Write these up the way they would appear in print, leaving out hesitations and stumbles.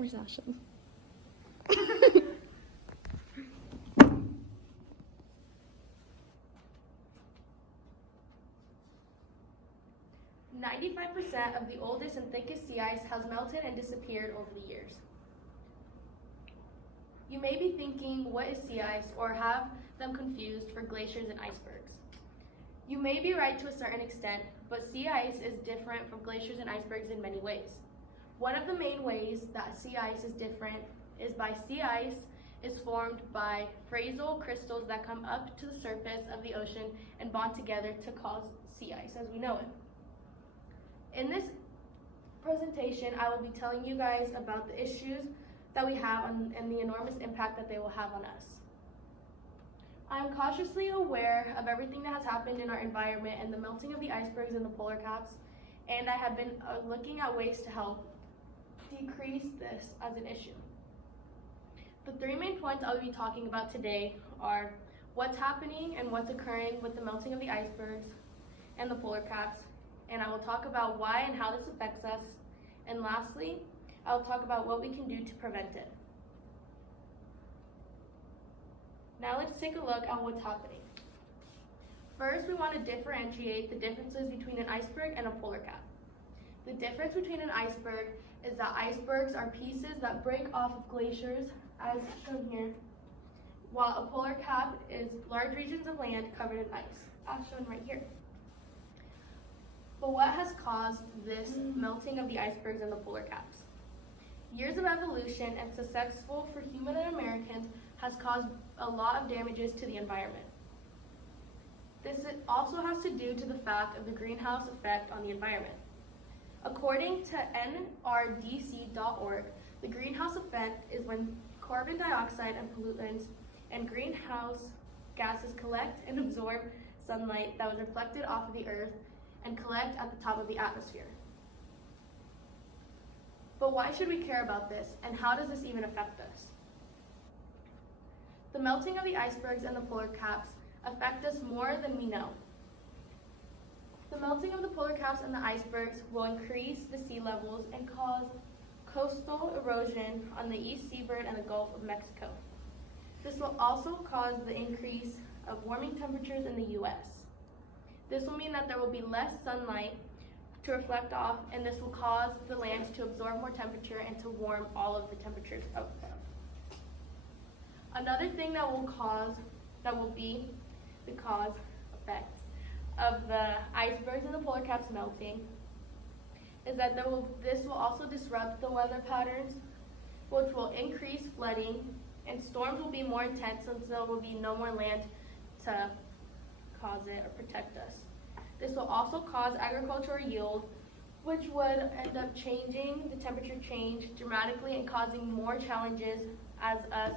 Where's Ashton? 95% of the oldest and thickest sea ice has melted and disappeared over the years. You may be thinking, what is sea ice, or have them confused for glaciers and icebergs. You may be right to a certain extent, but sea ice is different from glaciers and icebergs in many ways. One of the main ways that sea ice is different is by sea ice is formed by fractal crystals that come up to the surface of the ocean and bond together to cause sea ice as we know it. In this presentation, I will be telling you guys about the issues that we have and the enormous impact that they will have on us. I am cautiously aware of everything that has happened in our environment and the melting of the icebergs and the polar caps, and I have been looking at ways to help decrease this as an issue. The three main points I'll be talking about today are what's happening and what's occurring with the melting of the icebergs and the polar caps, and I will talk about why and how this affects us, and lastly, I will talk about what we can do to prevent it. Now let's take a look at what's happening. First, we want to differentiate the differences between an iceberg and a polar cap. The difference between an iceberg is that icebergs are pieces that break off of glaciers, as shown here, while a polar cap is large regions of land covered in ice, as shown right here. But what has caused this melting of the icebergs and the polar caps? Years of evolution and successful for human and Americans has caused a lot of damages to the environment. This also has to do to the fact of the greenhouse effect on the environment. According to nrdc.org, the greenhouse effect is when carbon dioxide and pollutants and greenhouse gases collect and absorb sunlight that was reflected off of the earth and collect at the top of the atmosphere. But why should we care about this, and how does this even affect us? The melting of the icebergs and the polar caps affect us more than we know. The melting of the polar caps and the icebergs will increase the sea levels and cause coastal erosion on the East Seaboard and the Gulf of Mexico. This will also cause the increase of warming temperatures in the U.S. This will mean that there will be less sunlight to reflect off, and this will cause the lands to absorb more temperature and to warm all of the temperatures up above. Another thing that will be the cause effect of the icebergs and the polar caps melting is that this will also disrupt the weather patterns, which will increase flooding, and storms will be more intense since there will be no more land to cause it or protect us. This will also cause agricultural yield, which would end up changing the temperature change dramatically and causing more challenges as us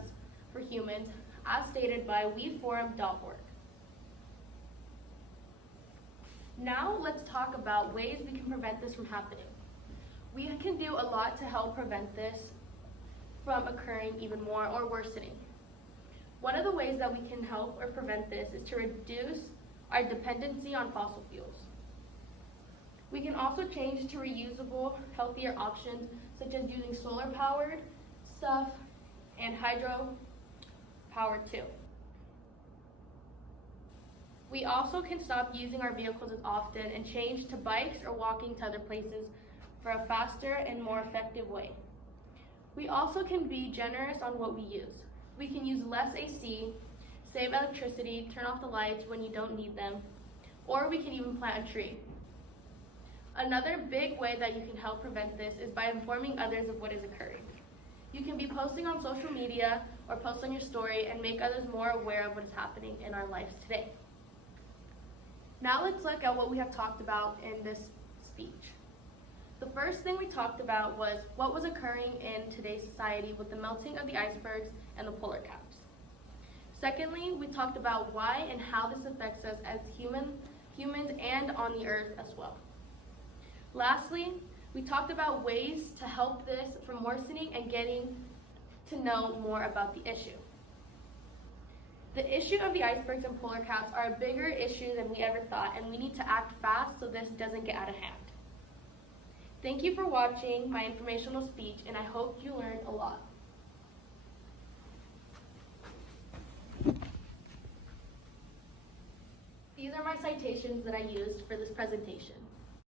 for humans, as stated by weforum.org. Now let's talk about ways we can prevent this from happening. We can do a lot to help prevent this from occurring even more or worsening. One of the ways that we can help or prevent this is to reduce our dependency on fossil fuels. We can also change to reusable, healthier options, such as using solar-powered stuff and hydro-powered too. We also can stop using our vehicles as often and change to bikes or walking to other places for a faster and more effective way. We also can be generous on what we use. We can use less AC, save electricity, turn off the lights when you don't need them, or we can even plant a tree. Another big way that you can help prevent this is by informing others of what is occurring. You can be posting on social media or post on your story and make others more aware of what is happening in our lives today. Now let's look at what we have talked about in this speech. The first thing we talked about was what was occurring in today's society with the melting of the icebergs and the polar caps. Secondly, we talked about why and how this affects us as humans and on the earth as well. Lastly, we talked about ways to help this from worsening and getting to know more about the issue. The issue of the icebergs and polar caps are a bigger issue than we ever thought, and we need to act fast so this doesn't get out of hand. Thank you for watching my informational speech, and I hope you learned a lot. These are my citations that I used for this presentation.